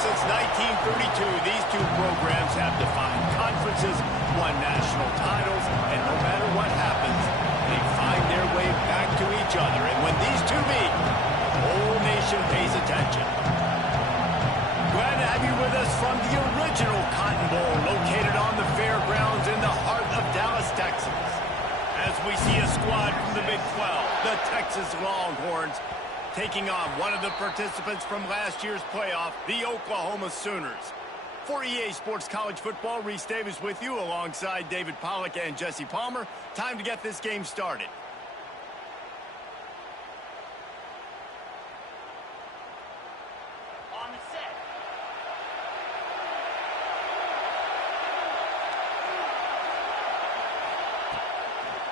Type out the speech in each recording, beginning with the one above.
since 1932, these two programs have defined conferences, won national titles, and no matter what happens, they find their way back to each other. And when these two meet, the whole nation pays attention. Glad to have you with us from the original Cotton Bowl, located on the fairgrounds in the heart of Dallas, Texas. As we see a squad from the Big 12, the Texas Longhorns, taking on one of the participants from last year's playoff, the Oklahoma Sooners. For EA Sports College Football, Reese Davis with you alongside David Pollack and Jesse Palmer. Time to get this game started. On the set.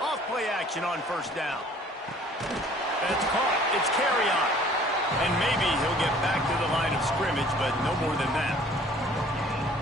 Off play action on first down. It's caught. It's carry on. And maybe he'll get back to the line of scrimmage, but no more than that.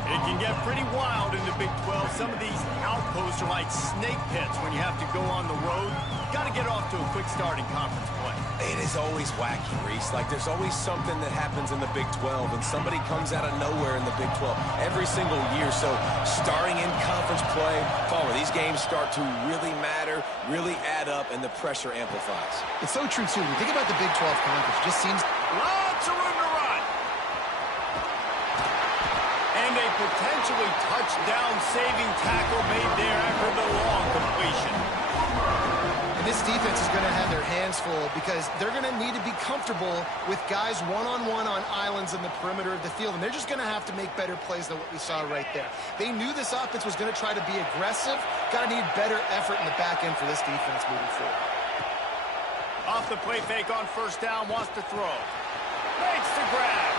It can get pretty wild in the Big 12. Some of these outposts are like snake pits when you have to go on the road. Got to get off to a quick start in conference play. It is always wacky, Reese. Like, there's always something that happens in the Big 12, and somebody comes out of nowhere in the Big 12 every single year. So, starting in conference play, Palmer, these games start to really matter, really add up, and the pressure amplifies. It's so true, too. When you think about the Big 12 conference, it just seems... Lots of room to run. And a potentially touchdown-saving tackle made there after the long completion. This defense is going to have their hands full because they're going to need to be comfortable with guys one-on-one on islands in the perimeter of the field, and they're just going to have to make better plays than what we saw right there. They knew this offense was going to try to be aggressive. Got to need better effort in the back end for this defense moving forward. Off the play fake on first down, wants to throw. Makes the grab.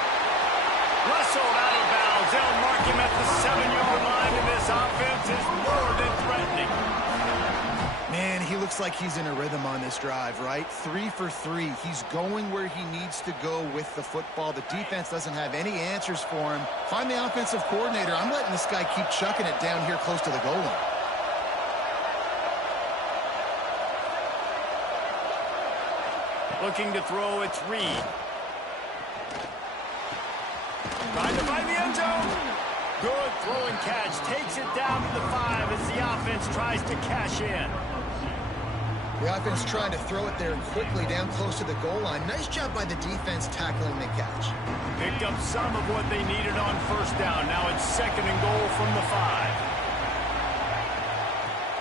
Wrestled out of bounds. They'll mark him at the 7-yard line, and this offense is more than threatening. Man, he looks like he's in a rhythm on this drive, right? 3 for 3. He's going where he needs to go with the football. The defense doesn't have any answers for him. Find the offensive coordinator. I'm letting this guy keep chucking it down here close to the goal line. Looking to throw, it's Reed. Trying to find the end zone. Good throw and catch. Takes it down to the 5 as the offense tries to cash in. The offense trying to throw it there quickly down close to the goal line. Nice job by the defense tackling the catch. Picked up some of what they needed on first down. Now it's 2nd and goal from the 5.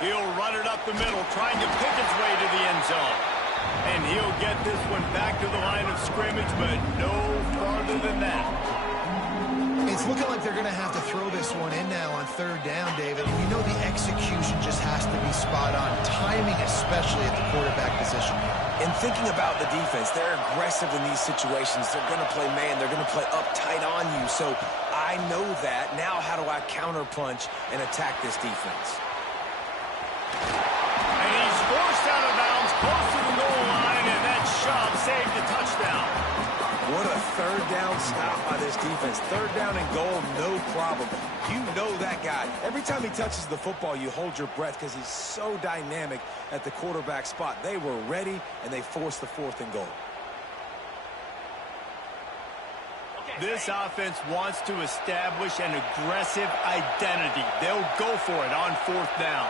He'll run it up the middle, trying to pick its way to the end zone. And he'll get this one back to the line of scrimmage, but no farther than that. It's looking like they're going to have to throw this one in now on 3rd down, David. And you know the execution just has to be spot on. Timing, especially at the quarterback position. And thinking about the defense, they're aggressive in these situations. They're going to play man. They're going to play up tight on you. So I know that. Now how do I counterpunch and attack this defense? And he's forced out of bounds close to the goal line, and that shove saved the touchdown. What a 3rd down stop by this defense. 3rd down and goal, no problem. You know that guy. Every time he touches the football, you hold your breath because he's so dynamic at the quarterback spot. They were ready, and they forced the 4th and goal. This offense wants to establish an aggressive identity. They'll go for it on 4th down.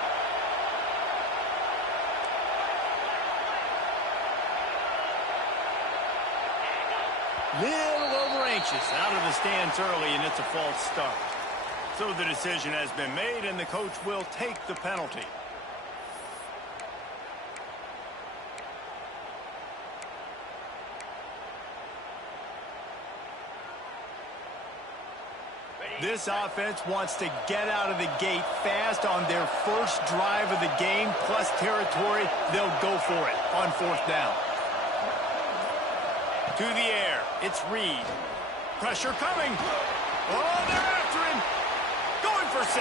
Little over anxious, out of the stands early, and it's a false start. So the decision has been made, and the coach will take the penalty. This offense wants to get out of the gate fast on their first drive of the game, plus territory. They'll go for it on 4th down. To the air, it's Reed. Pressure coming. Oh, they're after him. Going for 6.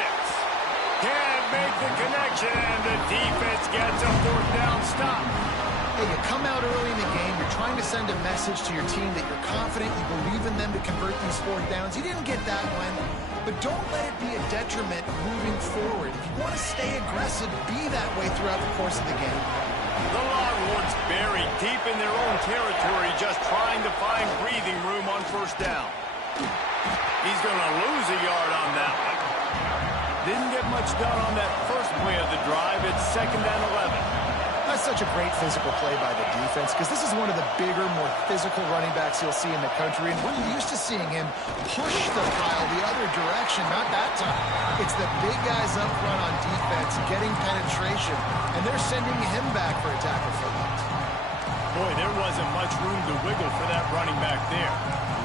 Can't make the connection, and the defense gets a 4th down stop. Hey, you come out early in the game, you're trying to send a message to your team that you're confident, you believe in them to convert these 4th downs. You didn't get that one, but don't let it be a detriment moving forward. If you want to stay aggressive, be that way throughout the course of the game. The Longhorns buried deep in their own territory, just trying to find breathing room on first down. He's going to lose a yard on that one. Didn't get much done on that first play of the drive. It's 2nd and 11. That's such a great physical play by the defense because this is one of the bigger, more physical running backs you'll see in the country, and we're used to seeing him push the pile the other direction. Not that time. It's the big guys up front on defense getting penetration, and they're sending him back for a tackle for loss. Boy, there wasn't much room to wiggle for that running back there.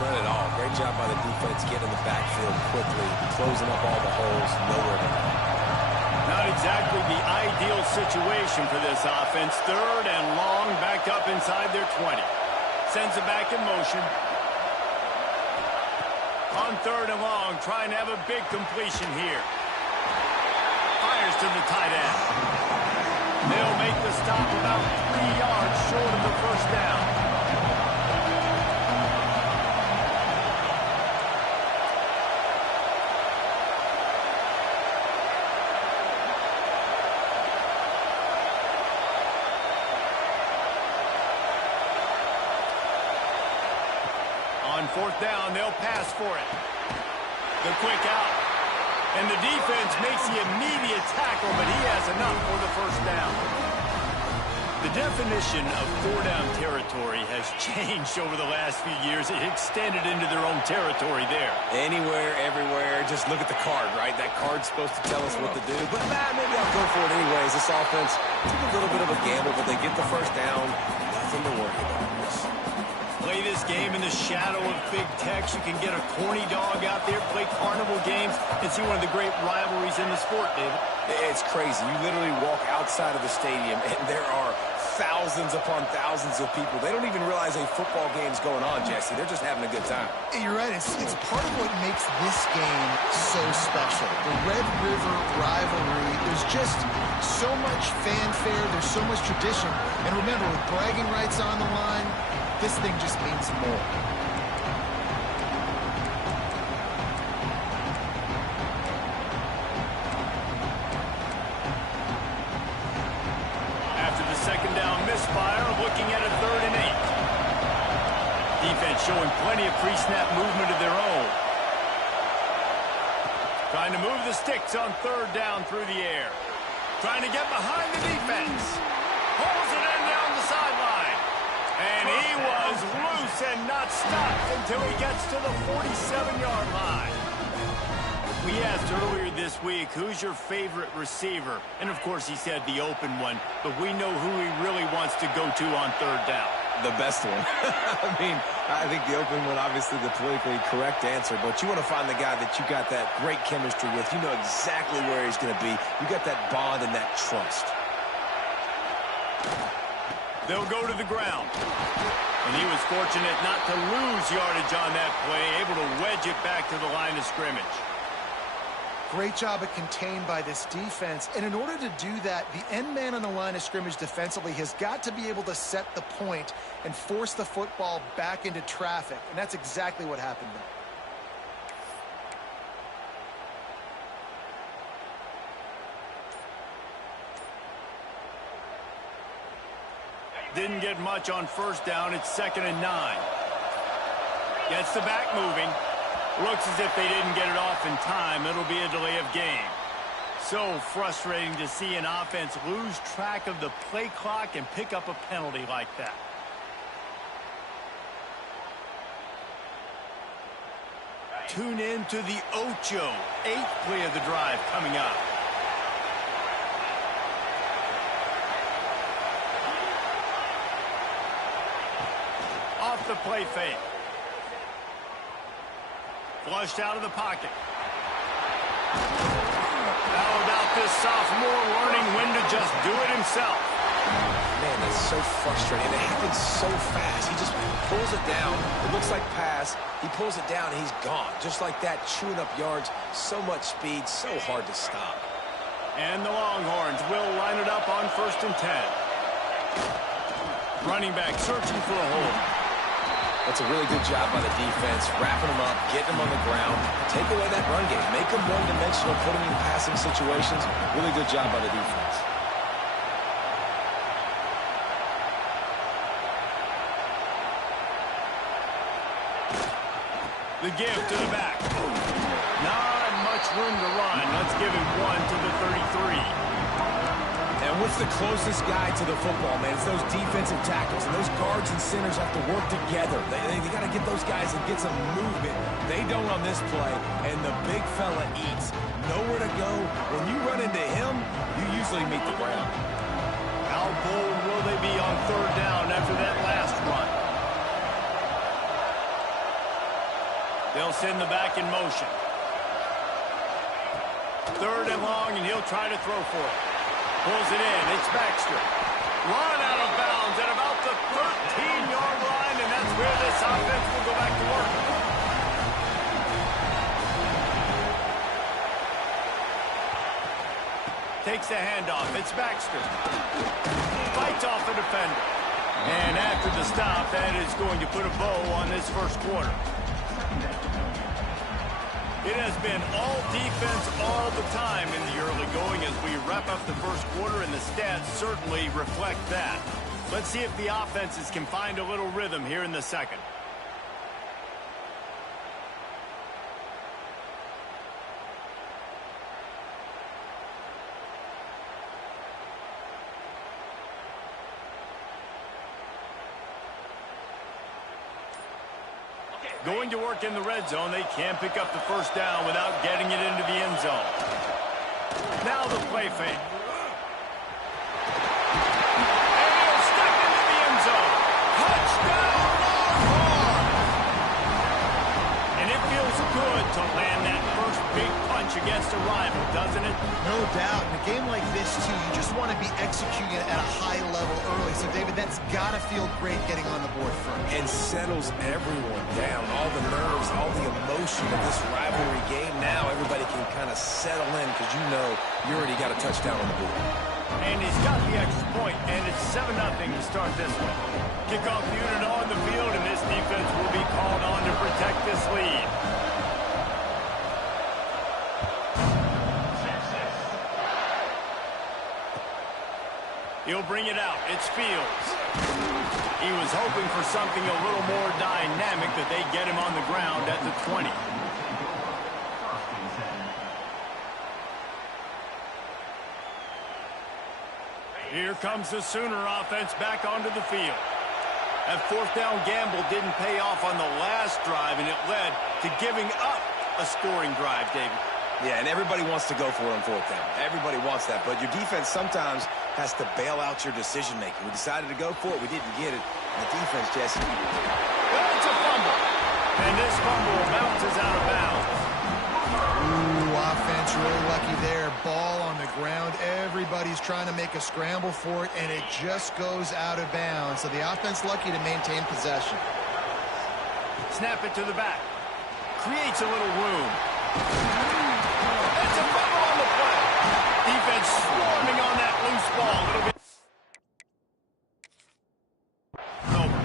Not at all. Great job by the defense getting in the backfield quickly, closing up all the holes, nowhere to go. Not exactly the ideal situation for this offense. 3rd and long, back up inside their 20. Sends it back in motion. On 3rd and long, trying to have a big completion here. Fires to the tight end. They'll make the stop about 3 yards short of the first down. On 4th down, they'll pass for it. The quick out. And the defense makes the immediate tackle, but he has enough for the first down. The definition of 4-down territory has changed over the last few years. It extended into their own territory there. Anywhere, everywhere, just look at the card, right? That card's supposed to tell us what to do, but maybe I'll go for it anyways. This offense took a little bit of a gamble, but they get the first down. Nothing to worry about. Play this game in the shadow of Big Tex. You can get a corny dog out there, play carnival games, and see one of the great rivalries in the sport, David. It's crazy. You literally walk outside of the stadium, and there are thousands upon thousands of people. They don't even realize a football game's going on, Jesse. They're just having a good time. You're right. It's part of what makes this game so special. The Red River rivalry, there's just so much fanfare. There's so much tradition. And remember, with bragging rights on the line, this thing just means more. After the 2nd down misfire, looking at a 3rd and 8. Defense showing plenty of pre-snap movement of their own. Trying to move the sticks on 3rd down through the air. Trying to get behind the defense. Pulls it in down the sideline. And he was loose and not stopped until he gets to the 47-yard line. We asked earlier this week, who's your favorite receiver? And, of course, he said the open one, but we know who he really wants to go to on 3rd down. The best one. I think the open one, obviously the politically correct answer, but you want to find the guy that you got that great chemistry with. You know exactly where he's going to be. You got that bond and that trust. They'll go to the ground. And he was fortunate not to lose yardage on that play, able to wedge it back to the line of scrimmage. Great job at contained by this defense. And in order to do that, the end man on the line of scrimmage defensively has got to be able to set the point and force the football back into traffic. And that's exactly what happened there. Didn't get much on 1st down. It's 2nd and 9. Gets the back moving. Looks as if they didn't get it off in time. It'll be a delay of game. So frustrating to see an offense lose track of the play clock and pick up a penalty like that. Tune in to the Ocho. 8th play of the drive coming up. Off the play fake. Flushed out of the pocket. How about this sophomore learning when to just do it himself? Man, that's so frustrating. It happens so fast. He just pulls it down. It looks like pass. He pulls it down, and he's gone. Just like that, chewing up yards. So much speed, so hard to stop. And the Longhorns will line it up on 1st and 10. Running back searching for a hole. That's a really good job by the defense, wrapping them up, getting them on the ground. Take away that run game. Make them one-dimensional, put them in passing situations. Really good job by the defense. The give to the back. giving one to the 33. And what's the closest guy to the football, man? It's those defensive tackles, and those guards and centers have to work together. They got to get those guys and get some movement. They don't on this play, and the big fella eats. Nowhere to go. When you run into him, you usually meet the ground. How bold will they be on third down after that last run? They'll send the back in motion. Third and long, and he'll try to throw for it. Pulls it in. It's Baxter. Run out of bounds at about the 13-yard line, and that's where this offense will go back to work. Takes the handoff. It's Baxter. Fights off the defender. And after the stop, that is going to put a bow on this first quarter. It has been all defense all the time in the early going as we wrap up the first quarter, and the stats certainly reflect that. Let's see if the offenses can find a little rhythm here in the second. Going to work in the red zone. They can't pick up the first down without getting it into the end zone. Now the play fake. And he'll step into the end zone. Touchdown, Longhorn! And it feels good to land that first big punch against a rival, doesn't it? No doubt. In a game like this, too, you just want to be executing it at a high level early. So, David, that's got to feel great getting on the board first. And settles everyone down. All the nerves, all the emotion of this rivalry game. Now everybody can kind of settle in because you know you already got a touchdown on the board. And he's got the extra point, and it's 7-0 to start this one. Kickoff unit on the field, and this defense will be called on to protect this lead. He'll bring it out. It's Fields. He was hoping for something a little more dynamic, that they get him on the ground at the 20. Here comes the Sooner offense back onto the field. That fourth down gamble didn't pay off on the last drive, and it led to giving up a scoring drive, David. Yeah, and everybody wants to go for it on fourth down. Everybody wants that, but your defense sometimes has to bail out your decision-making. We decided to go for it. We didn't get it. The defense, Jesse. Well, it's a fumble. And this fumble bounces out of bounds. Ooh, offense really lucky there. Ball on the ground. Everybody's trying to make a scramble for it, and it just goes out of bounds. So the offense lucky to maintain possession. Snap it to the back. Creates a little room. It's a fumble on the play. Defense swarming on that loose ball. A little bit. Over.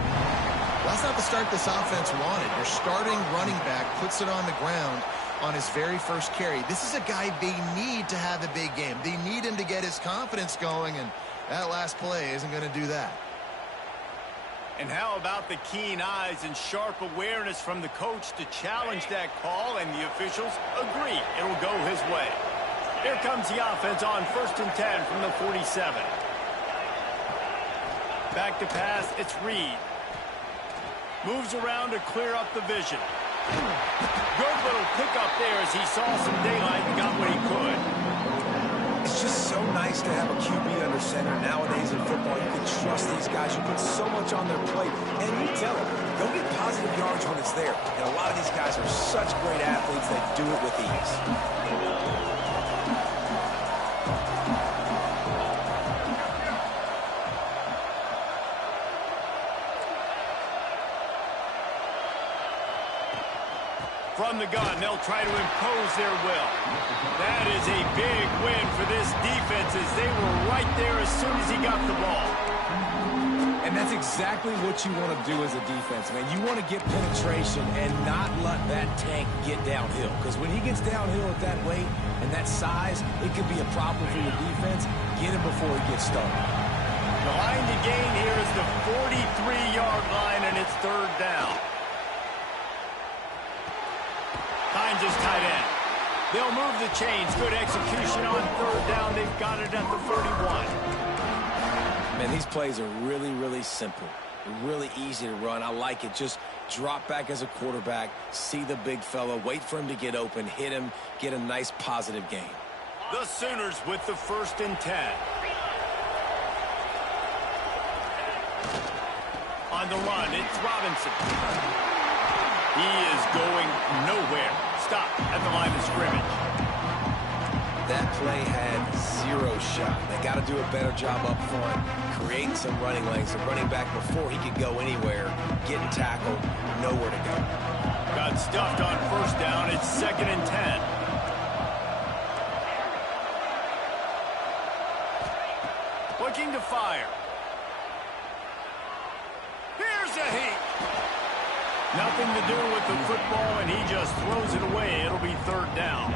Well, that's not the start this offense wanted. Your starting running back puts it on the ground on his very first carry. This is a guy they need to have a big game. They need him to get his confidence going, and that last play isn't going to do that. And how about the keen eyes and sharp awareness from the coach to challenge that call, and the officials agree it'll go his way. Here comes the offense on 1st and 10 from the 47. Back to pass, it's Reed. Moves around to clear up the vision. Good little pickup there as he saw some daylight and got what he could. It's just so nice to have a QB under center. Nowadays in football, you can trust these guys. You put so much on their plate, and you tell them, go get positive yards when it's there. And a lot of these guys are such great athletes that do it with ease. From the gun, they'll try to impose their will. That is a big win for this defense, as they were right there as soon as he got the ball. And that's exactly what you want to do as a defense, man. You want to get penetration and not let that tank get downhill. Because when he gets downhill at that weight and that size, it could be a problem for your defense. Get him before he gets started. The line to gain here is the 43-yard line, and it's third down. Finds his tight end. They'll move the chains. Good execution on third down. They've got it at the 31. Man, these plays are really, really simple. Really easy to run. I like it. Just drop back as a quarterback, see the big fella, wait for him to get open, hit him, get a nice positive gain. The Sooners with the 1st and 10. On the run, it's Robinson. He is going nowhere. Stop at the line of scrimmage. That play had 0 shot. They got to do a better job up front, creating some running lanes. The running back, before he could go anywhere, getting tackled, nowhere to go. Got stuffed on 1st down. It's 2nd and 10. Looking to fire. Here's a heat. Nothing to do with the football, and he just throws it away. It'll be 3rd down.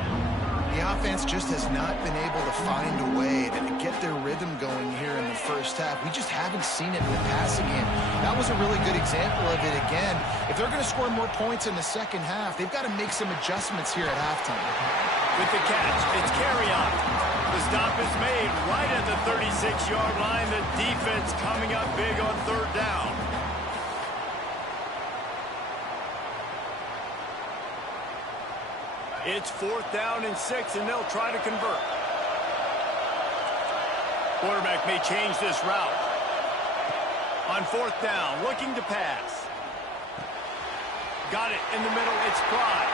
The offense just has not been able to find a way to get their rhythm going here in the first half. We just haven't seen it in the passing game. That was a really good example of it again. If they're going to score more points in the second half, they've got to make some adjustments here at halftime. With the catch, it's Carrion. The stop is made right at the 36-yard line. The defense coming up big on 3rd down. It's 4th down and 6, and they'll try to convert. Quarterback may change this route. On 4th down, looking to pass. Got it in the middle. It's Clyde.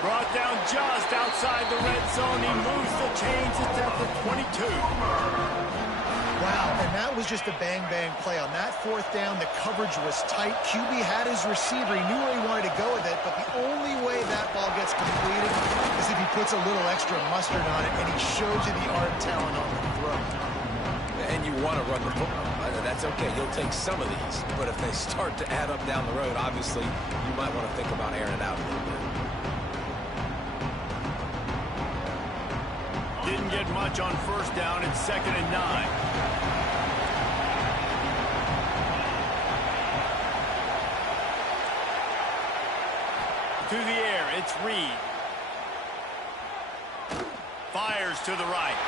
Brought down just outside the red zone. He moves the chains. It's at the 22. Wow, and that was just a bang-bang play. On that 4th down, the coverage was tight. QB had his receiver. He knew where he wanted to go with it, but the only way that ball gets completed is if he puts a little extra mustard on it, and he shows you the arm talent on the throw. And you want to run the football. That's okay. You'll take some of these. But if they start to add up down the road, obviously, you might want to think about airing it out a little bit. Didn't get much on 1st down. It's 2nd and 9. To the air, it's Reed. Fires to the right.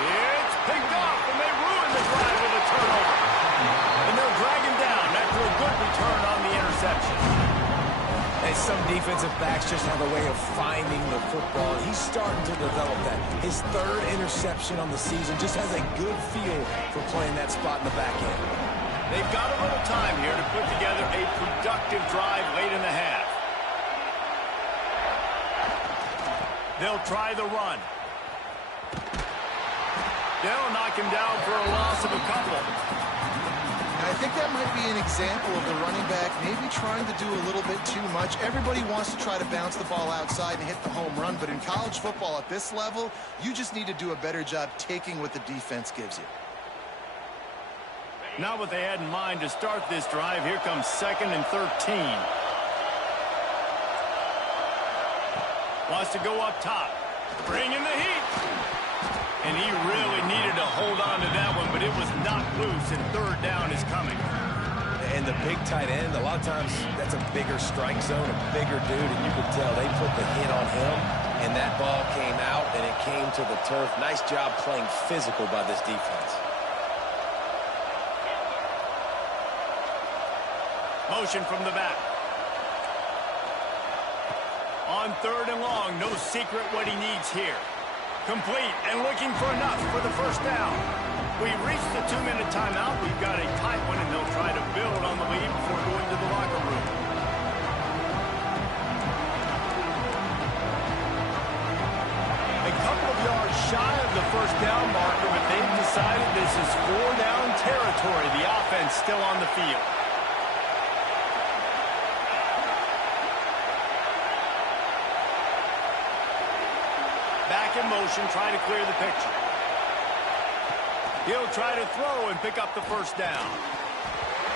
It's picked off, and they ruin the drive with a turnover. And they'll drag him down after a good return on the interception. And some defensive backs just have a way of finding the football. And he's starting to develop that. His 3rd interception on the season, just has a good feel for playing that spot in the back end. They've got a little time here to put together a productive drive late in the half. They'll try the run. They'll knock him down for a loss of a couple. I think that might be an example of the running back maybe trying to do a little bit too much. Everybody wants to try to bounce the ball outside and hit the home run, but in college football at this level, you just need to do a better job taking what the defense gives you. Not what they had in mind to start this drive. Here comes 2nd and 13. Wants to go up top. Bring in the heat. And he really needed to hold on to that one, but it was knocked loose, and 3rd down is coming. And the big tight end, a lot of times that's a bigger strike zone, a bigger dude, and you could tell they put the hit on him, and that ball came out, and it came to the turf. Nice job playing physical by this defense. Motion from the back. On 3rd and long, no secret what he needs here. Complete and looking for enough for the 1st down. We've reached the 2-minute timeout. We've got a tight one, and they'll try to build on the lead before going to the locker room. A couple of yards shy of the 1st down marker, but they've decided this is 4-down territory. The offense still on the field. Back in motion, trying to clear the picture. He'll try to throw and pick up the 1st down.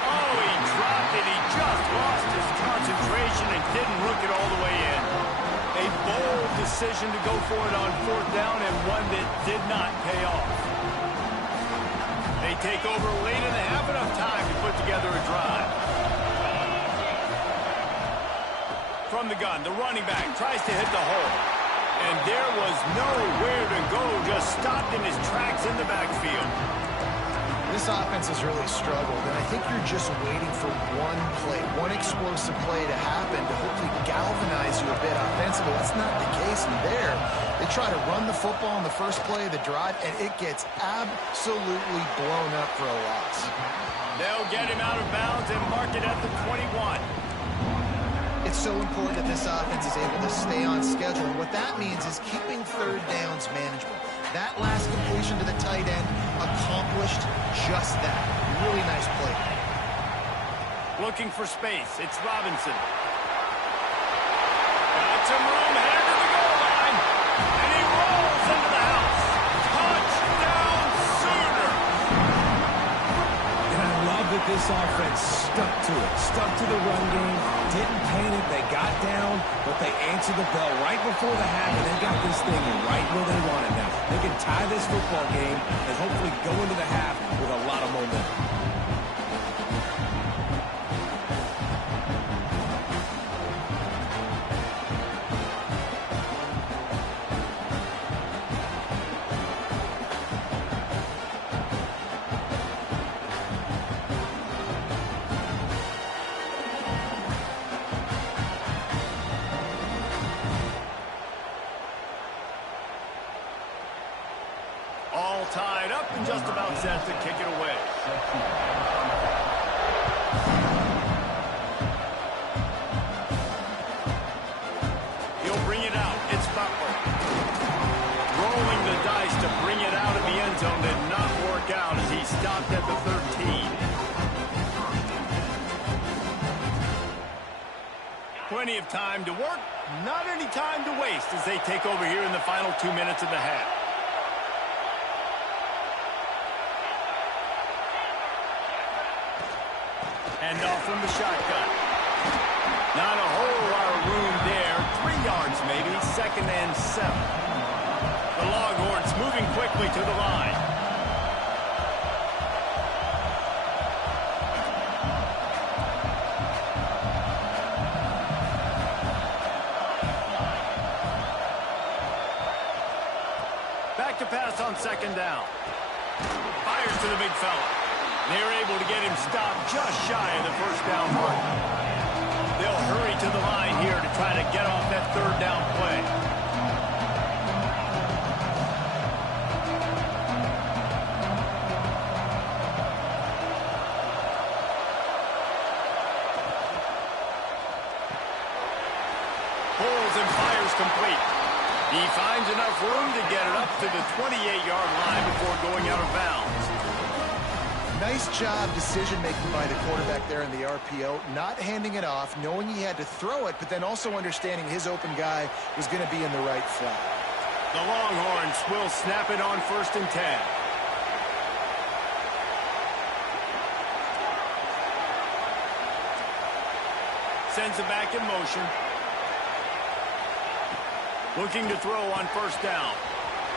Oh, he dropped it. He just lost his concentration and didn't look it all the way in. A bold decision to go for it on 4th down, and one that did not pay off. They take over late in the half, enough time to put together a drive. From the gun, the running back tries to hit the hole. there was nowhere to go, just stopped in his tracks in the backfield. This offense has really struggled, and I think you're just waiting for one play, one explosive play to happen to hopefully galvanize you a bit offensively. That's not the case in there. They try to run the football on the first play of the drive, and it gets absolutely blown up for a loss. They'll get him out of bounds and mark it at the 21. It's so important that this offense is able to stay on schedule, and what that means is keeping third downs manageable. That last completion to the tight end accomplished just that. Really nice play. Looking for space. It's Robinson. Got some room headed to the goal line. And he rolls into the house. Touchdown Sooner. And I love that this offense stuck to it. Stuck to the run game. Didn't panic. They got down, but they answered the bell right before the half, and they got this thing right where they want it now. They can tie this football game and hopefully go into the half with a lot of momentum. All tied up and just about set to kick it away. He'll bring it out. It's Butler. Rolling the dice to bring it out of the end zone did not work out as he stopped at the 13. Plenty of time to work, not any time to waste as they take over here in the final 2 minutes of the half. And off from the shotgun. Not a whole lot of room there. 3 yards maybe. 2nd and 7. The Longhorns moving quickly to the line. Back to pass on 2nd down. Fires to the big fella. They're able to get him stopped just shy of the 1st down mark. They'll hurry to the line here to try to get off that 3rd down play. Pulls and fires complete. He finds enough room to get it up to the 28-yard line before going out of bounds. Nice job decision-making by the quarterback there in the RPO, not handing it off, knowing he had to throw it, but then also understanding his open guy was going to be in the right flat. The Longhorns will snap it on 1st and 10. Sends it back in motion. Looking to throw on 1st down.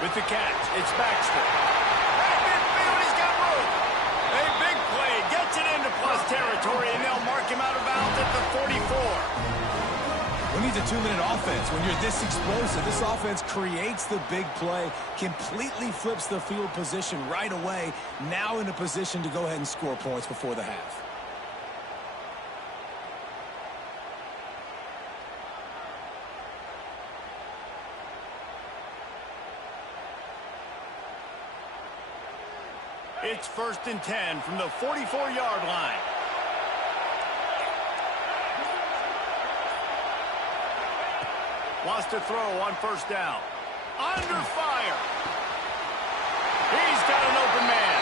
With the catch, it's Baxter. Right midfield, he's got room. A big play, gets it into plus territory, and they'll mark him out of bounds at the 44. Who needs a 2-minute offense? When you're this explosive, this offense creates the big play, completely flips the field position right away, now in a position to go ahead and score points before the half. It's 1st and 10 from the 44-yard line. Wants to throw on 1st down. Under fire. He's got an open man.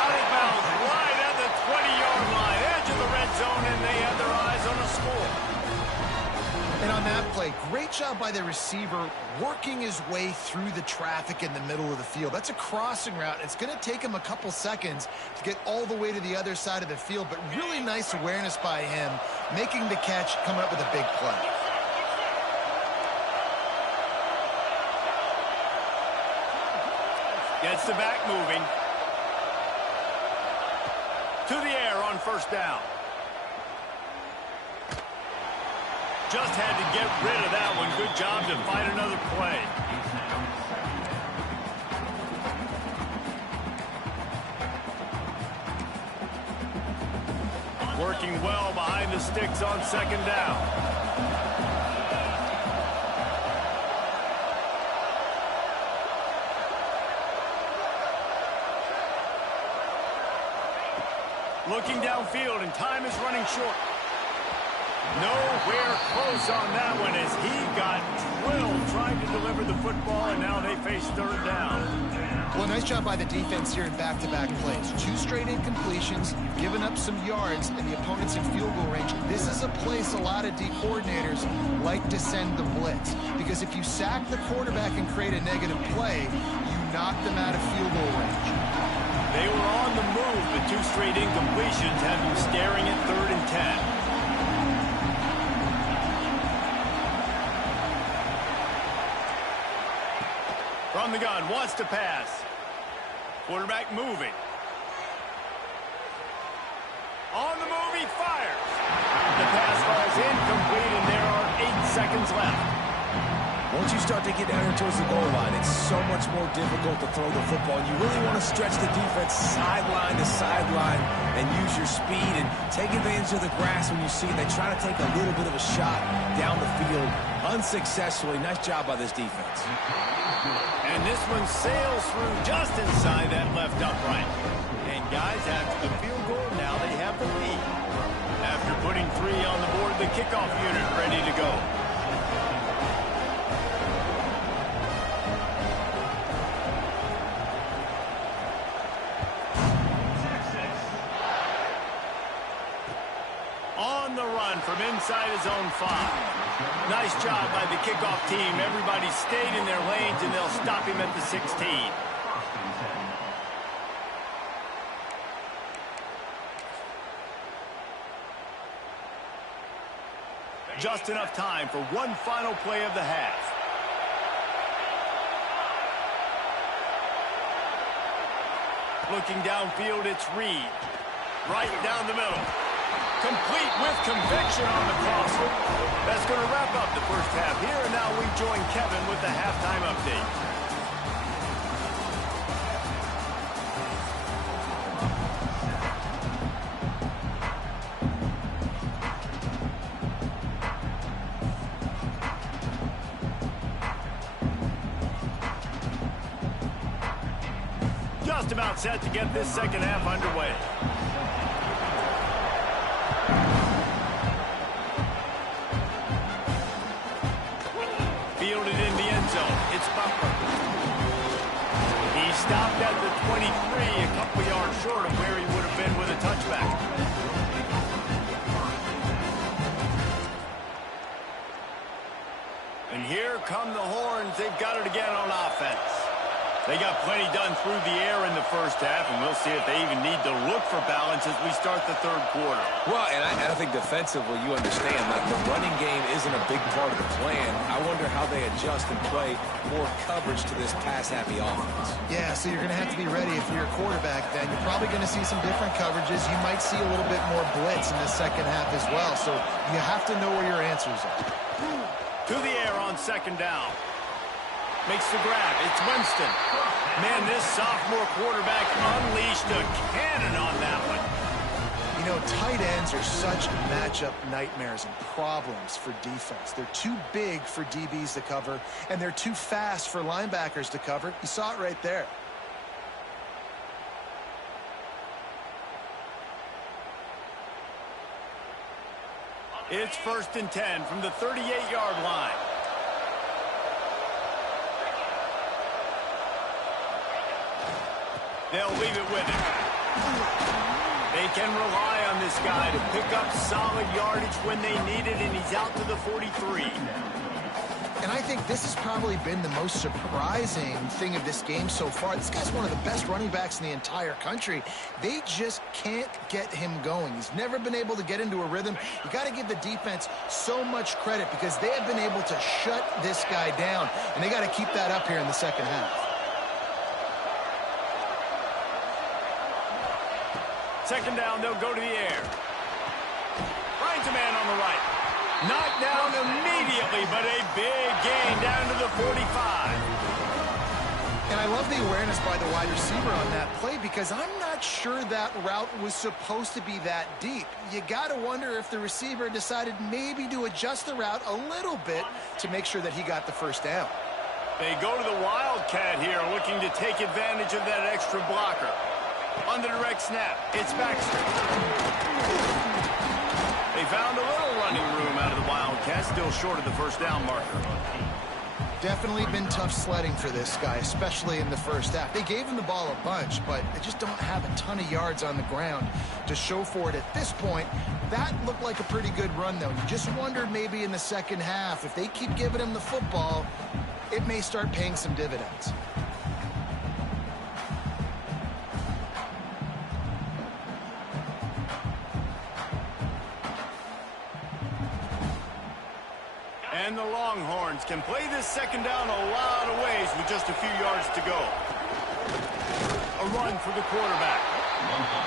Out of bounds, right at the 20-yard line. Edge of the red zone, and they have their eyes on a score. And on that play, great job by the receiver working his way through the traffic in the middle of the field. That's a crossing route. It's going to take him a couple seconds to get all the way to the other side of the field, but really nice awareness by him, making the catch, coming up with a big play. Gets the back moving. To the air on 1st down. Just had to get rid of that one. Good job to find another play. Working well behind the sticks on second down. Looking downfield, and time is running short. Nowhere close on that one as he got drilled trying to deliver the football, and now they face third down. Well, nice job by the defense here in back-to-back plays. 2 straight incompletions, giving up some yards, and the opponent's in field goal range. This is a place a lot of D coordinators like to send the blitz, because if you sack the quarterback and create a negative play, you knock them out of field goal range. They were on the move, but 2 straight incompletions had them staring at 3rd and 10. From the gun, wants to pass. Quarterback moving. On the move, he fires. The pass falls incomplete, and there are 8 seconds left. Once you start to get down here towards the goal line, it's so much more difficult to throw the football. You really want to stretch the defense sideline to sideline and use your speed and take advantage of the grass when you see it. They try to take a little bit of a shot down the field unsuccessfully. Nice job by this defense. And this one sails through just inside that left upright. And guys, after the field goal, now they have the lead. After putting 3 on the board, the kickoff unit ready to go. On the run from inside his own 5. Nice job by the kickoff team. Everybody stayed in their lanes, and they'll stop him at the 16. Just enough time for one final play of the half. Looking downfield, it's Reed. Right down the middle. Complete with conviction on the crosser. That's going to wrap up the first half here, and now we join Kevin with the halftime update. Just about set to get this second half underway. Fielded in the end zone. It's Butler. He stopped at the 23, a couple yards short of where he would have been with a touchback. And here come the horns. They've got it again on offense. They got plenty done through the air in the first half, and we'll see if they even need to look for balance as we start the third quarter. Well, and I think defensively, you understand, like the running game isn't a big part of the plan. I wonder how they adjust and play more coverage to this pass-happy offense. Yeah, so you're going to have to be ready if you're a quarterback then. You're probably going to see some different coverages. You might see a little bit more blitz in the second half as well, so you have to know where your answers are. To the air on second down. Makes the grab. It's Winston. Man, this sophomore quarterback unleashed a cannon on that one. You know, tight ends are such matchup nightmares and problems for defense. They're too big for DBs to cover, and they're too fast for linebackers to cover. You saw it right there. It's 1st and 10 from the 38-yard line. They'll leave it with him. They can rely on this guy to pick up solid yardage when they need it, and he's out to the 43. And I think this has probably been the most surprising thing of this game so far. This guy's one of the best running backs in the entire country. They just can't get him going. He's never been able to get into a rhythm. You got to give the defense so much credit because they have been able to shut this guy down, and they got to keep that up here in the second half. Second down, they'll go to the air. Finds a man on the right. Knocked down immediately, but a big gain down to the 45. And I love the awareness by the wide receiver on that play because I'm not sure that route was supposed to be that deep. You got to wonder if the receiver decided maybe to adjust the route a little bit to make sure that he got the first down. They go to the Wildcat here, looking to take advantage of that extra blocker. On the direct snap, it's Baxter. They found a little running room out of the Wildcat, still short of the first down marker. Definitely been tough sledding for this guy, especially in the first half. They gave him the ball a bunch, but they just don't have a ton of yards on the ground to show for it at this point. That looked like a pretty good run, though. You just wondered maybe in the second half, if they keep giving him the football, it may start paying some dividends. And the Longhorns can play this second down a lot of ways with just a few yards to go. A run for the quarterback.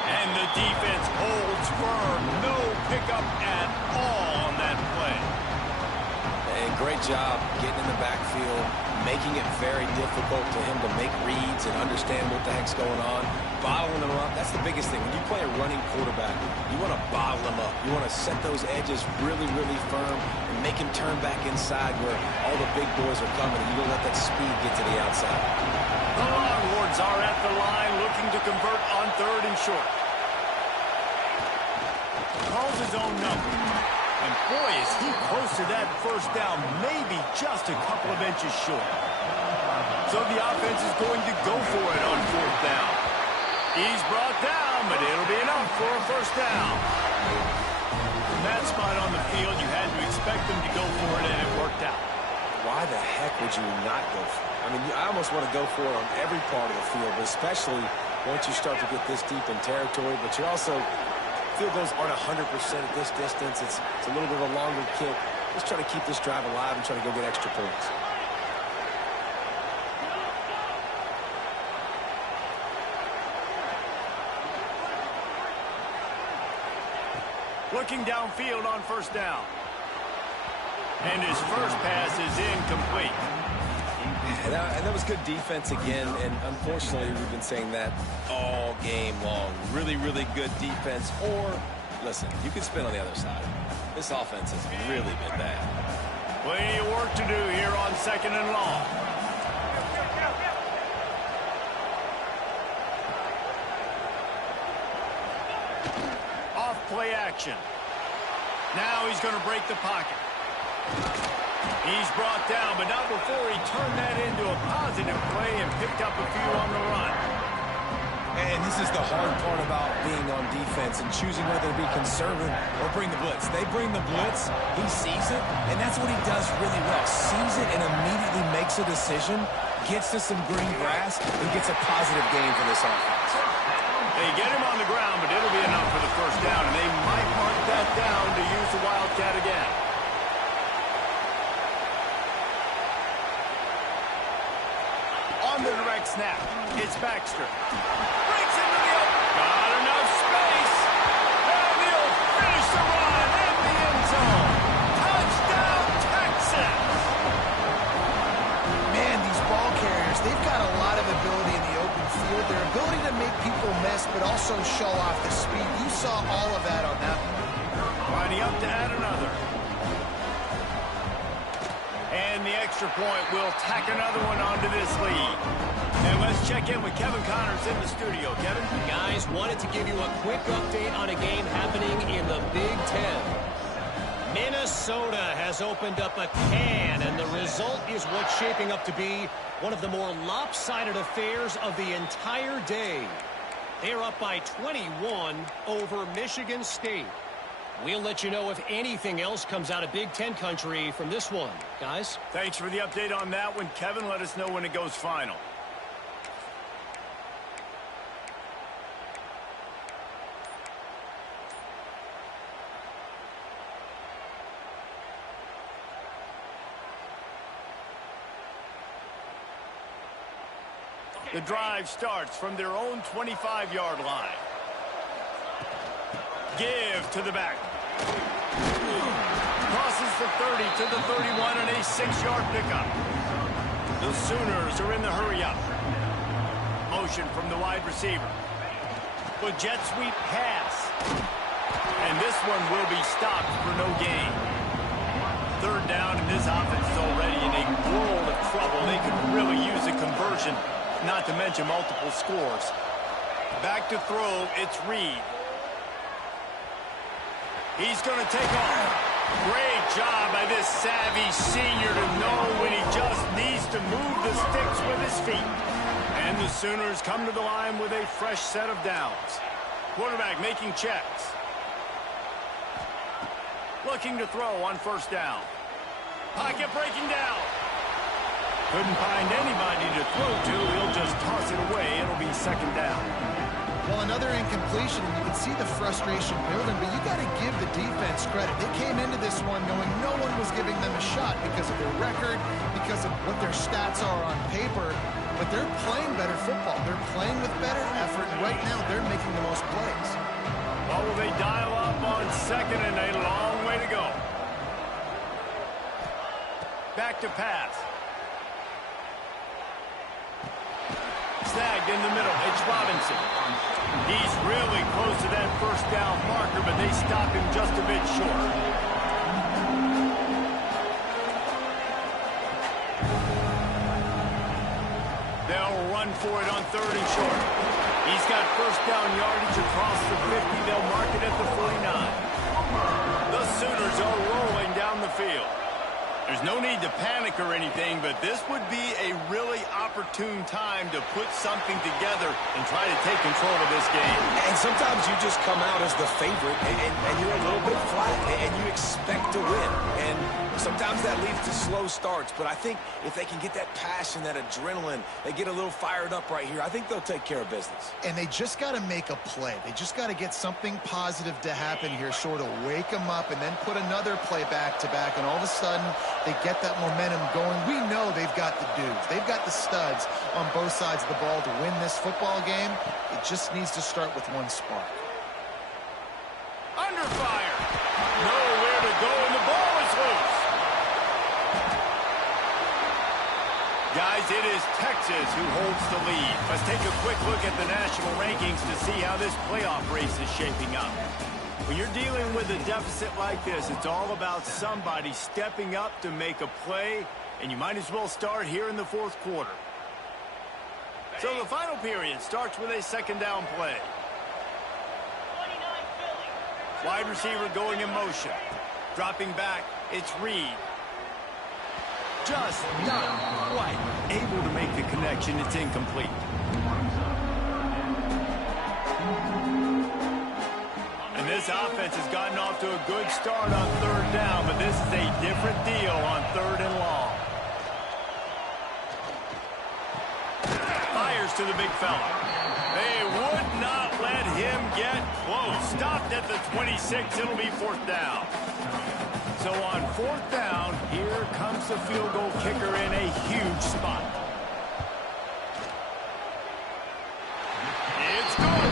And the defense holds firm. No pickup at all on that play. And great job getting in the backfield, making it very difficult to him to make reads and understand what the heck's going on. Bottling them up, that's the biggest thing. When you play a running quarterback, you want to bottle them up. You want to set those edges really, really firm and make him turn back inside where all the big boys are coming, and you don't let that speed get to the outside. The Longhorns are at the line looking to convert on 3rd and short. Calls his own number. And boy, is he close to that first down, maybe just a couple of inches short. So the offense is going to go for it on 4th down. He's brought down, but it'll be enough for a first down. From that spot on the field, you had to expect them to go for it, and it worked out. Why the heck would you not go for it? I mean, I almost want to go for it on every part of the field, but especially once you start to get this deep in territory, but you're also... Field goals aren't 100% at this distance. It's a little bit of a longer kick. Just try to keep this drive alive and try to go get extra points. Looking downfield on first down. And his first pass is incomplete. And that was good defense again, and unfortunately, we've been saying that all game long. Really, really good defense. Or, listen, you can spin on the other side. This offense has really been bad. Plenty of work to do here on 2nd and long. Off play action. Now he's going to break the pocket. He's brought down, but not before he turned that into a positive play and picked up a few on the run. And this is the hard part about being on defense and choosing whether to be conservative or bring the blitz. They bring the blitz, he sees it, and that's what he does really well. Sees it and immediately makes a decision, gets to some green grass, and gets a positive gain for this offense. They get him on the ground, but it'll be enough for the first down, and they might mark that down to use the Wildcat again. On the direct snap, it's Baxter. Breaks into the open. Got enough space. And he'll finish the run in the end zone. Touchdown, Texas. Man, these ball carriers, they've got a lot of ability in the open field. Their ability to make people miss, but also show off the speed. You saw all of that on that one. Lining up to add another. And the extra point will tack another one onto this lead. And let's check in with Kevin Connors in the studio. Kevin? Guys, wanted to give you a quick update on a game happening in the Big Ten. Minnesota has opened up a can, and the result is what's shaping up to be one of the more lopsided affairs of the entire day. They're up by 21 over Michigan State. We'll let you know if anything else comes out of Big Ten country from this one. Guys? Thanks for the update on that one, Kevin. Let us know when it goes final. The drive starts from their own 25-yard line. Give to the back. Crosses the 30 to the 31 and a 6-yard pickup. The Sooners are in the hurry-up. Motion from the wide receiver. The jet sweep pass. And this one will be stopped for no gain. Third down, and this offense is already in a world of trouble. They could really use a conversion, not to mention multiple scores. Back to throw, it's Reed. He's going to take off. Great job by this savvy senior to know when he just needs to move the sticks with his feet. And the Sooners come to the line with a fresh set of downs. Quarterback making checks. Looking to throw on first down. Pocket breaking down. Couldn't find anybody to throw to. He'll just toss it away. It'll be second down. Well, another incompletion, and you can see the frustration building, but you got to give the defense credit. They came into this one knowing no one was giving them a shot because of their record, because of what their stats are on paper, but they're playing better football. They're playing with better effort, and right now they're making the most plays. Oh, will they dial up on second and a long way to go. Back to pass. Snagged in the middle. It's Robinson. He's really close to that first down marker, but they stop him just a bit short. They'll run for it on third and short. He's got first down yardage across the 50. They'll mark it at the 49. The Sooners are rolling down the field. There's no need to panic or anything, but this would be a really opportune time to put something together and try to take control of this game. And sometimes you just come out as the favorite, and you're a little bit flat, and you expect to win. And sometimes that leads to slow starts, but I think if they can get that passion, that adrenaline, they get a little fired up right here, I think they'll take care of business. And they just got to make a play. They just got to get something positive to happen here, sort of wake them up, and then put another play back-to-back, and all of a sudden they get that momentum going. We know they've got the dudes. They've got the studs on both sides of the ball to win this football game. It just needs to start with one spark. Under fire. Nowhere to go, and the ball is loose. Guys, it is Texas who holds the lead. Let's take a quick look at the national rankings to see how this playoff race is shaping up. When you're dealing with a deficit like this, it's all about somebody stepping up to make a play, and you might as well start here in the fourth quarter. So the final period starts with a second down play. Wide receiver going in motion. Dropping back, it's Reed. Just not quite able to make the connection. It's incomplete. And this offense has gotten off to a good start on third down, but this is a different deal on third and long. Fires to the big fella. They would not let him get close. Stopped at the 26. It'll be fourth down. So on fourth down, here comes the field goal kicker in a huge spot. It's good.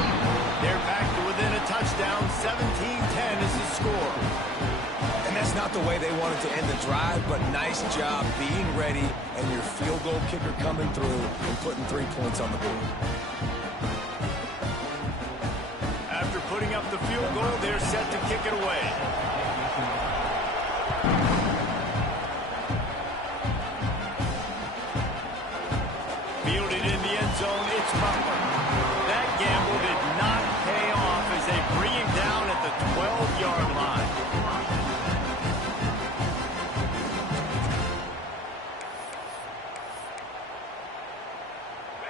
They're back to within a touchdown. 17-10 is the score. And that's not the way they wanted to end the drive, but nice job being ready and your field goal kicker coming through and putting 3 points on the board. After putting up the field goal, they're set to kick it away. Fielded in the end zone, it's Butler. That gamble did not pay off as they bring him down at the 12-yard line.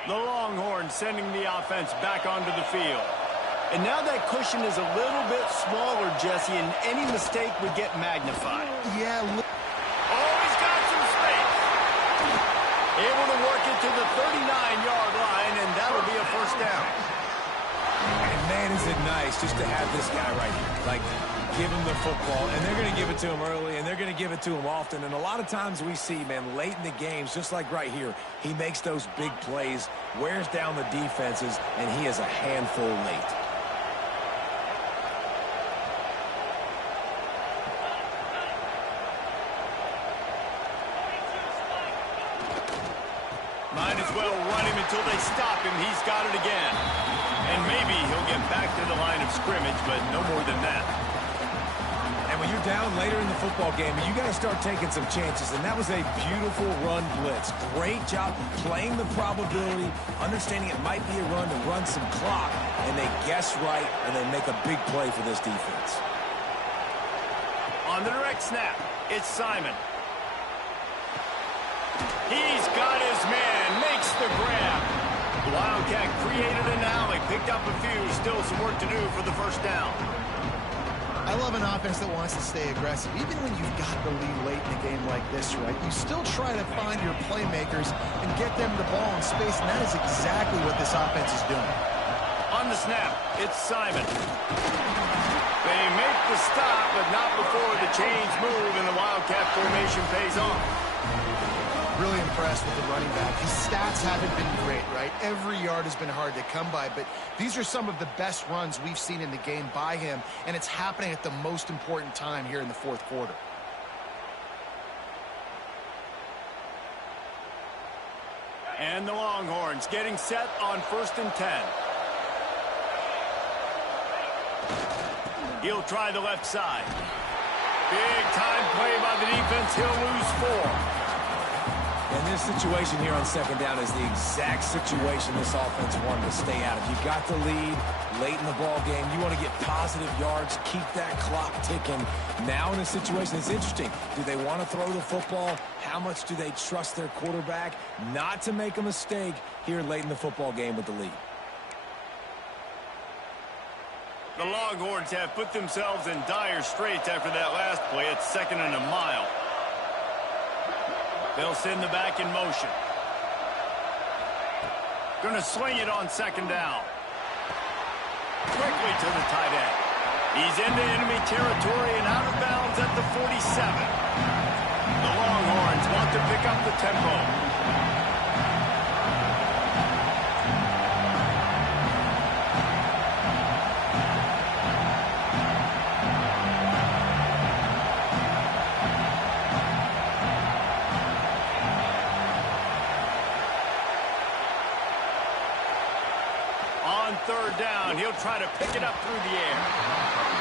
The Longhorns sending the offense back onto the field. And now that cushion is a little bit smaller, Jesse, and any mistake would get magnified. Yeah. Oh, he's got some space. Able to work it to the 39-yard line, and that'll be a first down. And man, is it nice just to have this guy right here. Like, give him the football, and they're going to give it to him early, and they're going to give it to him often. And a lot of times we see, man, late in the games, just like right here, he makes those big plays, wears down the defenses, and he is a handful late. Might as well run him until they stop him. He's got it again. And maybe he'll get back to the line of scrimmage, but no more than that. And when you're down later in the football game, you got to start taking some chances. And that was a beautiful run blitz. Great job playing the probability, understanding it might be a run to run some clock. And they guess right, and they make a big play for this defense. On the direct snap, it's Simon. He's got his man, makes the grab. The Wildcat created an alley, picked up a few, still some work to do for the first down. I love an offense that wants to stay aggressive. Even when you've got the lead late in a game like this, right, you still try to find your playmakers and get them the ball in space, and that is exactly what this offense is doing. On the snap, it's Simon. They make the stop, but not before the chains move and the Wildcat formation pays off. Really impressed with the running back. His stats haven't been great, right? Every yard has been hard to come by, but these are some of the best runs we've seen in the game by him, and it's happening at the most important time here in the fourth quarter. And the Longhorns getting set on 1st and 10. He'll try the left side. Big time play by the defense. He'll lose 4. And this situation here on 2nd down is the exact situation this offense wanted to stay out of. You got the lead late in the ball game. You want to get positive yards, keep that clock ticking. Now in a situation, it's interesting. Do they want to throw the football? How much do they trust their quarterback not to make a mistake here late in the football game with the lead? The Longhorns have put themselves in dire straits after that last play. It's 2nd and a mile. They'll send the back in motion. Going to sling it on 2nd down. Quickly to the tight end. He's into enemy territory and out of bounds at the 47. The Longhorns want to pick up the tempo. On 3rd down, he'll try to pick it up through the air.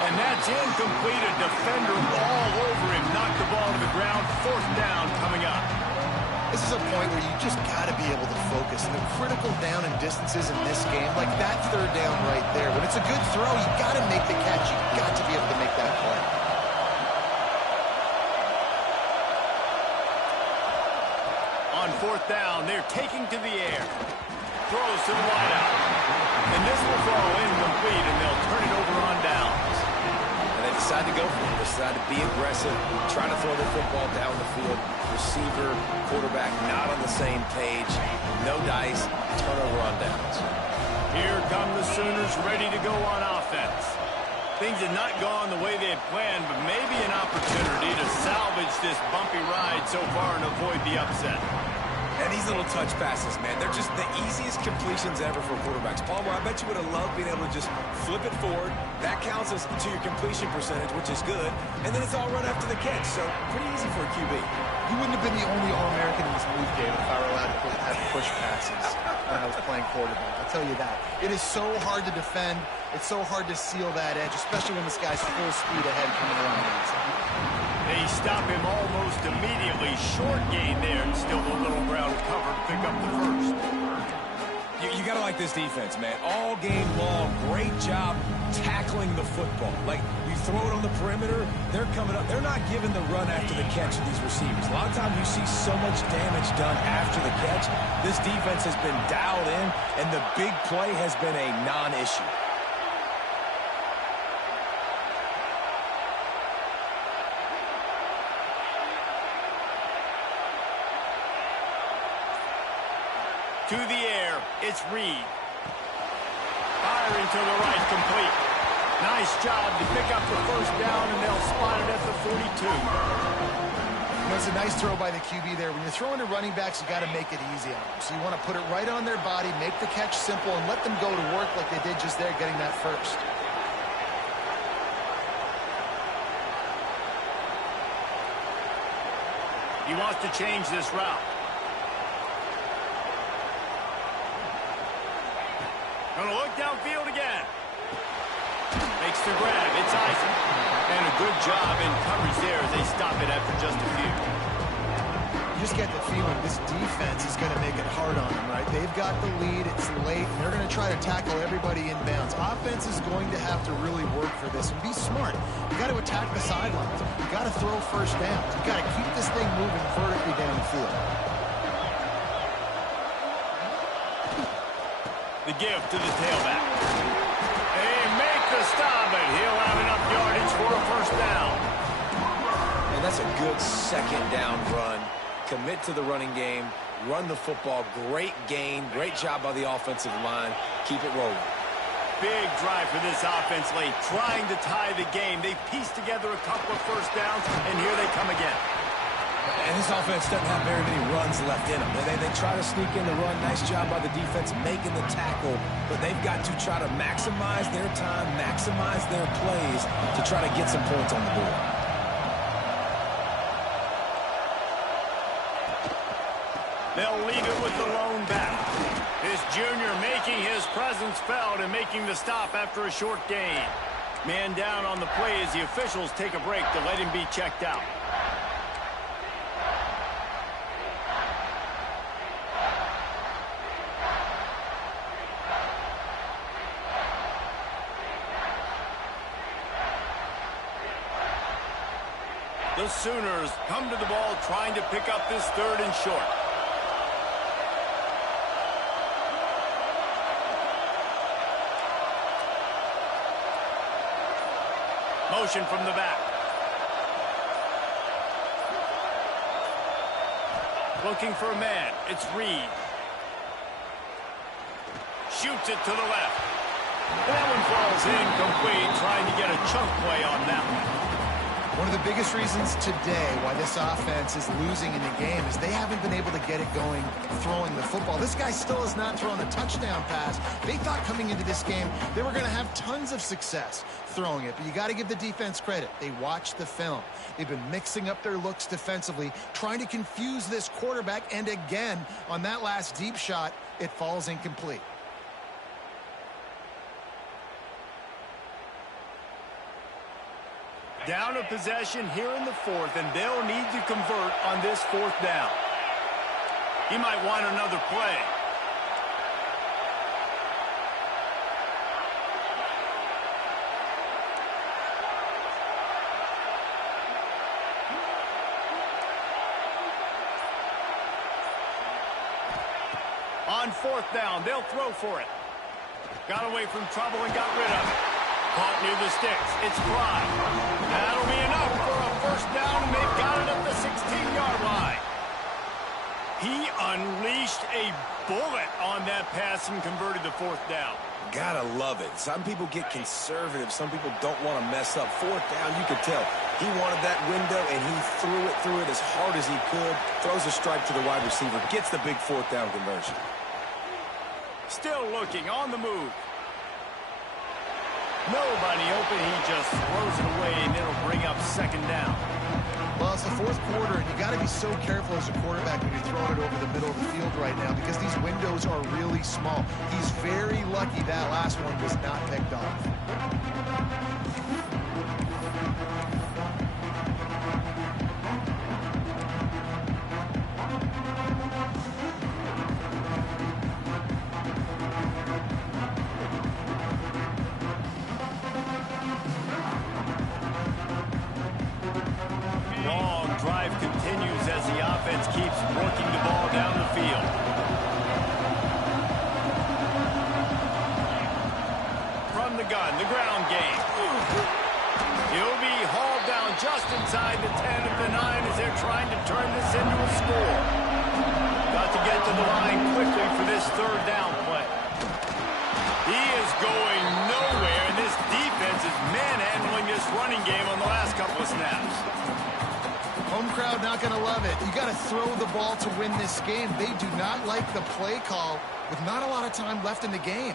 And that's incomplete. A defender all over him. Knocked the ball to the ground. 4th down coming up. This is a point where you just got to be able to focus. And the critical down and distances in this game, like that 3rd down right there, when it's a good throw, you got to make the catch. You got to be able to make that play. On 4th down, they're taking to the air. Throws to the wideout. And this will fall incomplete, and they'll turn it over on downs. And they decide to go for it. They decide to be aggressive, try to throw the football down the field. Receiver, quarterback not on the same page. No dice, turnover on downs. Here come the Sooners ready to go on offense. Things had not gone the way they had planned, but maybe an opportunity to salvage this bumpy ride so far and avoid the upset. And these little touch passes, man, they're just the easiest completions ever for quarterbacks. Palmer, I bet you would have loved being able to just flip it forward. That counts as to your completion percentage, which is good. And then it's all run after the catch, so pretty easy for a QB. You wouldn't have been the only All-American in this move game if I were allowed to have push passes when I was playing quarterback. I'll tell you that. It is so hard to defend. It's so hard to seal that edge, especially when this guy's full speed ahead coming around the inside. They stop him almost immediately. Short gain there, and still a little ground cover to pick up the first. You got to like this defense, man. All game long, great job tackling the football. Like, you throw it on the perimeter, they're coming up. They're not giving the run after the catch to these receivers. A lot of times you see so much damage done after the catch. This defense has been dialed in, and the big play has been a non-issue. To the air, it's Reed. Firing to the right, complete. Nice job to pick up the first down, and they'll spot it at the 42. You know, it's a nice throw by the QB there. When you're throwing to running backs, you got to make it easy on them. So you want to put it right on their body, make the catch simple, and let them go to work like they did just there, getting that first. He wants to change this route. Gonna look downfield again. Makes the grab. It's Isaac. And a good job in coverage there as they stop it after just a few. You just get the feeling this defense is going to make it hard on them, right? They've got the lead. It's late. And they're going to try to tackle everybody inbounds. Offense is going to have to really work for this and be smart. You got to attack the sidelines. You got to throw first downs. You got to keep this thing moving vertically down the field. The give to the tailback. They make the stop, and he'll have enough yardage for a first down. And that's a good second down run. Commit to the running game, run the football, great gain, great job by the offensive line. Keep it rolling. Big drive for this offense late, trying to tie the game. They pieced together a couple of first downs, and here they come again. And this offense doesn't have very many runs left in them. They try to sneak in the run. Nice job by the defense making the tackle, but they've got to try to maximize their time, maximize their plays to try to get some points on the board. They'll leave it with the lone back. This junior making his presence felt and making the stop after a short gain. Man down on the play as the officials take a break to let him be checked out. The Sooners come to the ball trying to pick up this third and short. Motion from the back. Looking for a man. It's Reed. Shoots it to the left. That one falls incomplete, trying to get a chunk play on that one. One of the biggest reasons today why this offense is losing in the game is they haven't been able to get it going throwing the football. This guy still has not thrown a touchdown pass. They thought coming into this game they were going to have tons of success throwing it, but you got to give the defense credit. They watched the film. They've been mixing up their looks defensively, trying to confuse this quarterback, and again, on that last deep shot, it falls incomplete. Down a possession here in the fourth, and they'll need to convert on this fourth down. He might want another play. On fourth down, they'll throw for it. Got away from trouble and got rid of it. Caught near the sticks. It's Fry. That'll be enough for a first down, and they've got it at the 16-yard line. He unleashed a bullet on that pass and converted the fourth down. Gotta love it. Some people get conservative. Some people don't want to mess up. Fourth down, you could tell. He wanted that window, and he threw it as hard as he could. Throws a strike to the wide receiver. Gets the big fourth down conversion. Still looking on the move. Nobody open. He just throws it away, and it'll bring up second down. Well, it's the fourth quarter, and you got to be so careful as a quarterback when you're throwing it over the middle of the field right now because these windows are really small. He's very lucky that last one was not picked off. Drive continues as the offense keeps working the ball down the field. From the gun, the ground game. He'll be hauled down just inside the 10 of the 9 as they're trying to turn this into a score. Got to get to the line quickly for this third down play. He is going nowhere, and this defense is manhandling this running game on the last couple of snaps. Home crowd not going to love it. You got to throw the ball to win this game. They do not like the play call with not a lot of time left in the game.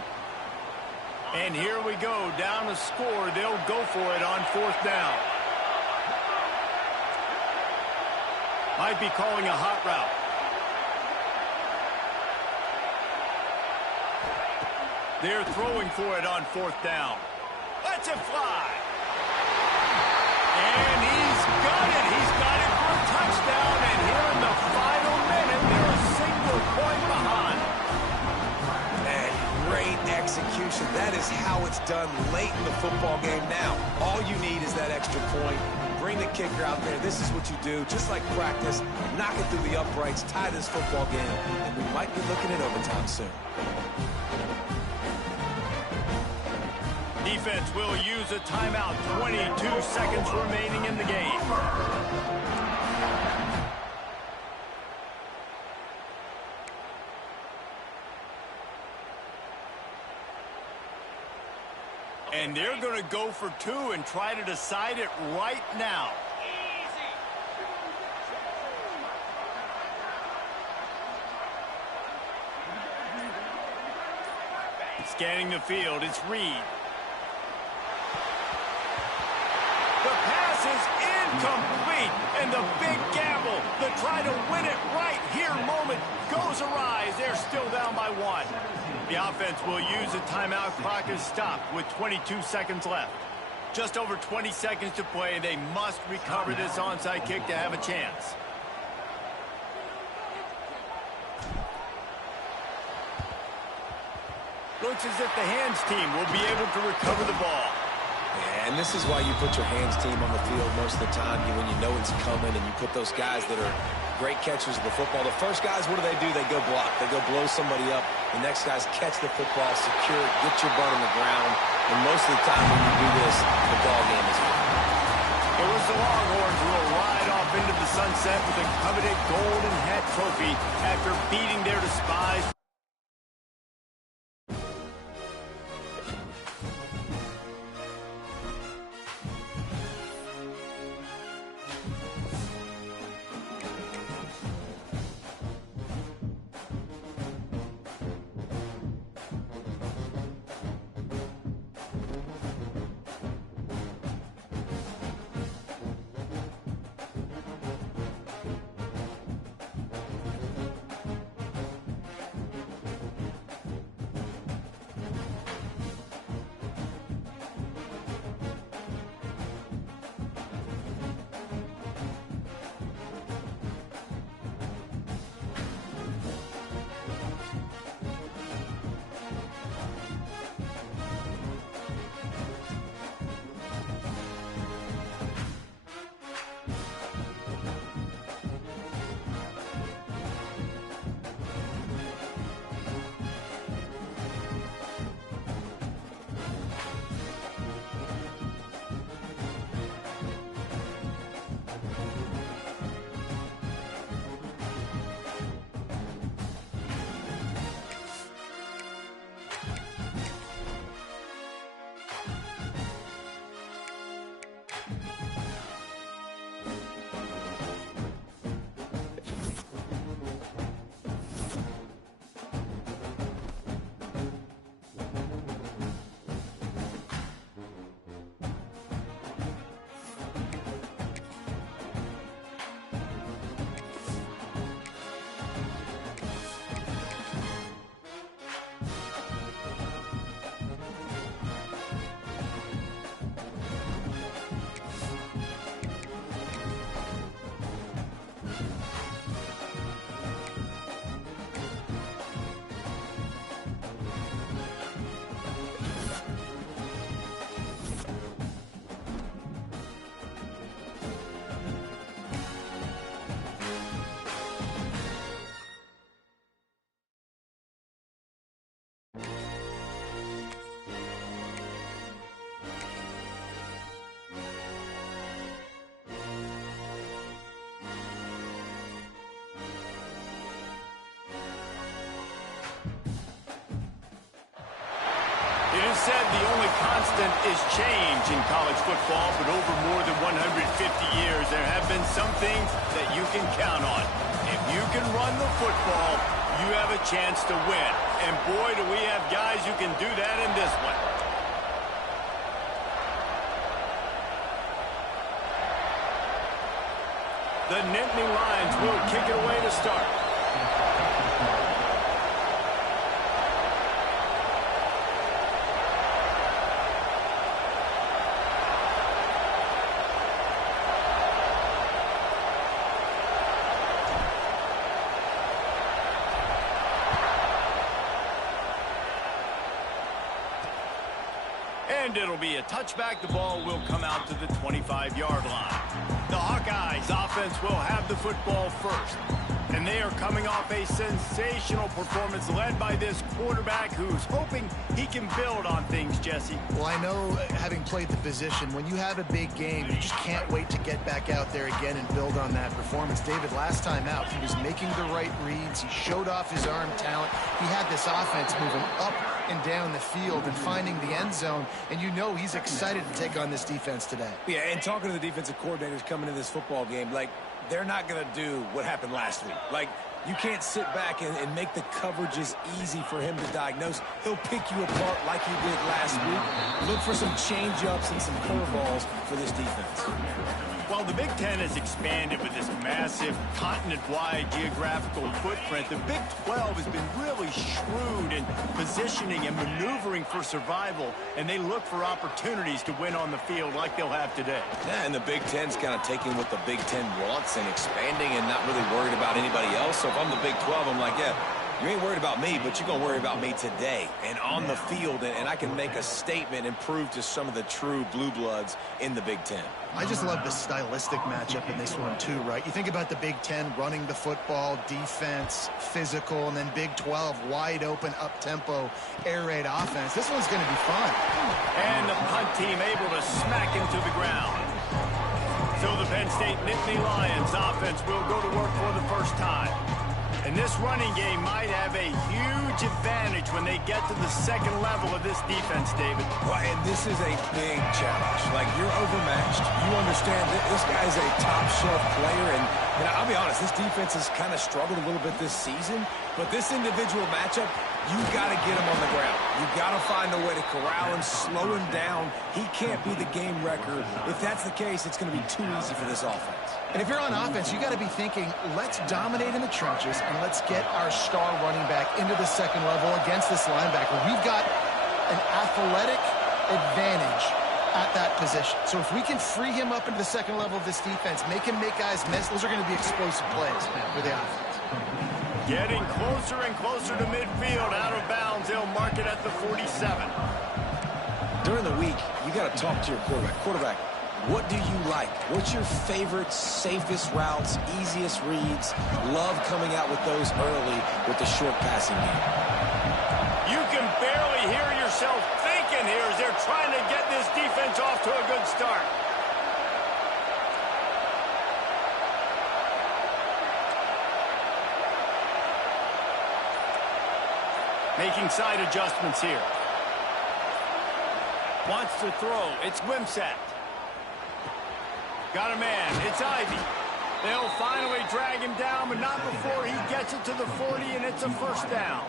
And here we go, down a score. They'll go for it on fourth down. Might be calling a hot route. They're throwing for it on 4th down. Let's it fly. And he's got it. He's got it for a touchdown. And here in the final minute, they're a single point behind. Man, great execution. That is how it's done late in the football game now. All you need is that extra point. Bring the kicker out there. This is what you do. Just like practice, knock it through the uprights, tie this football game, and we might be looking at overtime soon. Defense will use a timeout. 22 seconds remaining in the game. And they're going to go for 2 and try to decide it right now. Scanning the field, it's Reed. The pass is incomplete, and the big gamble, the try to win it right here moment, goes awry. They're still down by 1. The offense will use a timeout. Clock is stopped with 22 seconds left. Just over 20 seconds to play. They must recover this onside kick to have a chance. Looks as if the hands team will be able to recover the ball. Yeah, and this is why you put your hands team on the field most of the time when you know it's coming, and you put those guys that are great catchers of the football. The first guys, what do? They go block. They go blow somebody up. The next guys catch the football, secure it, get your butt on the ground. And most of the time when you do this, the ball game is over. It was the Longhorns who will ride off into the sunset with the coveted Golden Hat Trophy after beating their despised. It is said the only constant is change in college football, but over more than 150 years, there have been some things that you can count on. If you can run the football, you have a chance to win. And boy, do we have guys who can do that in this one. The Nittany Lions will kick it away to start. And it'll be a touchback. The ball will come out to the 25-yard line. The Hawkeyes offense will have the football first. And they are coming off a sensational performance led by this quarterback who's hoping he can build on things, Jesse. Well, I know, having played the position, when you have a big game, you just can't wait to get back out there again and build on that performance. David, last time out, he was making the right reads. He showed off his arm talent. He had this offense moving up and down the field and finding the end zone. And you know he's excited to take on this defense today. Yeah, and talking to the defensive coordinators coming into this football game, like, they're not going to do what happened last week. Like, you can't sit back and make the coverages easy for him to diagnose. He'll pick you apart like he did last week. Look for some change-ups and some curveballs for this defense. Well, the Big Ten has expanded with this massive continent-wide geographical footprint. The Big 12 has been really shrewd in positioning and maneuvering for survival, and they look for opportunities to win on the field like they'll have today. Yeah, and the Big Ten's kind of taking what the Big Ten wants and expanding and not really worried about anybody else. So if I'm the Big 12, I'm like, yeah, you ain't worried about me, but you're going to worry about me today and on the field, and I can make a statement and prove to some of the true blue bloods in the Big Ten. I just love the stylistic matchup in this one too, right? You think about the Big Ten running the football, defense, physical, and then Big 12 wide open, up-tempo, air raid offense. This one's going to be fun. And the punt team able to smack him to the ground. So the Penn State Nittany Lions offense will go to work for the first time. And this running game might have a huge advantage when they get to the second level of this defense, David. Well, and this is a big challenge. Like, you're overmatched. You understand that this guy is a top-shelf player. And I'll be honest, this defense has kind of struggled a little bit this season. But this individual matchup, you got to get him on the ground. You got to find a way to corral him, slow him down. He can't be the game wrecker. If that's the case, it's going to be too easy for this offense. And if you're on offense, you got to be thinking, let's dominate in the trenches and let's get our star running back into the second level against this linebacker. We've got an athletic advantage at that position. So if we can free him up into the second level of this defense, make him make guys miss, those are going to be explosive plays for the offense. Getting closer and closer to midfield, out of bounds. They'll mark it at the 47. During the week, you got to talk to your quarterback. What do you like? What's your favorite, safest routes, easiest reads? Love coming out with those early with the short passing game. You can barely hear yourself thinking here as they're trying to get this defense off to a good start. Making side adjustments here. Wants to throw. It's Wimsatt. Got a man. It's Ivy. They'll finally drag him down, but not before he gets it to the 40, and it's a first down.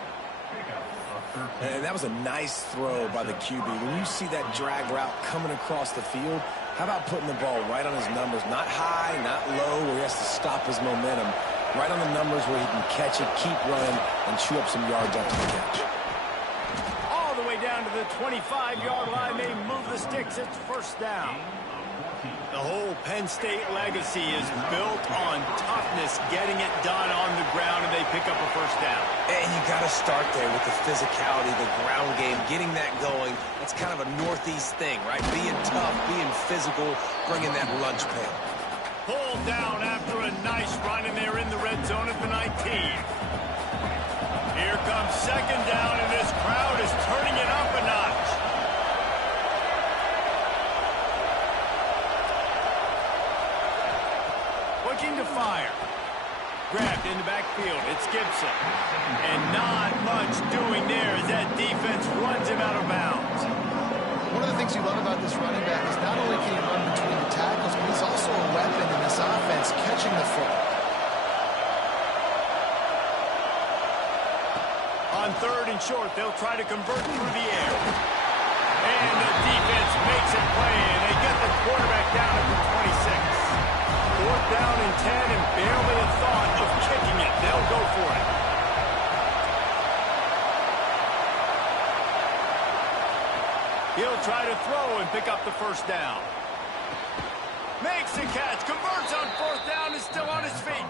And that was a nice throw by the QB. When you see that drag route coming across the field, how about putting the ball right on his numbers? Not high, not low, where he has to stop his momentum. Right on the numbers where he can catch it, keep running, and chew up some yards after the catch. All the way down to the 25-yard line. They move the sticks. It's first down. The whole Penn State legacy is built on toughness, getting it done on the ground, and they pick up a first down. And you got to start there with the physicality, the ground game, getting that going. That's kind of a Northeast thing, right? Being tough, being physical, bringing that lunch pail. Pulled down after a nice run, and they're in the red zone at the 19. Here comes second down, and this crowd is turning it up a notch. Looking to fire. Grabbed in the backfield. It's Gibson. And not much doing there as that defense runs him out of bounds. One of the things you love about this running back is not only can he run between the tackles, but he's also a weapon in this offense, catching the football. On third and short, they'll try to convert through the air. And the defense makes a play, and they get the quarterback down at the 26. Fourth down and 10, and barely a thought of kicking it. They'll go for it. He'll try to throw and pick up the first down. Makes the catch, converts on fourth down, is still on his feet.